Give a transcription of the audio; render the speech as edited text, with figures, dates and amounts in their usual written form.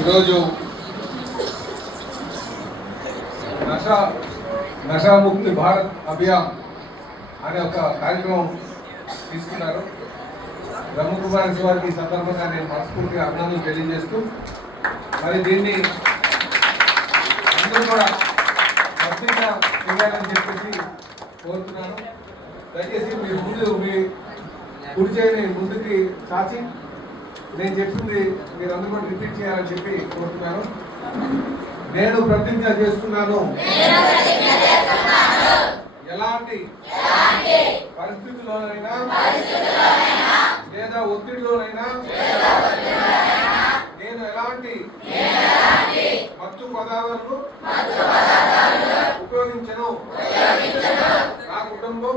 ఈరోజు నషాముక్తి భారత్ అభియాన్ అనే ఒక కార్యక్రమం తీసుకున్నారు. బ్రహ్మకుమారి వారికి ఈ సందర్భంగా నేను మనస్ఫూర్తిగా అభినందనలు తెలియజేస్తూ, మరి దీన్ని అందరూ కూడా భక్తిగా చేయాలని చెప్పేసి కోరుతున్నాను. దయచేసి మీ కుడి చేయని ముందుకి చాచి నేను చెప్పింది మీరందరూ కూడా రిపీట్ చేయాలని చెప్పి కోరుతున్నాను. నేను ప్రతిజ్ఞ చేస్తున్నాను, ఎలాంటి పరిస్థితుల్లోనైనా లేదా ఒత్తిడిలోనైనా నేను ఎలాంటి మత్తు పదార్థాలను ఉపయోగించను. నా కుటుంబం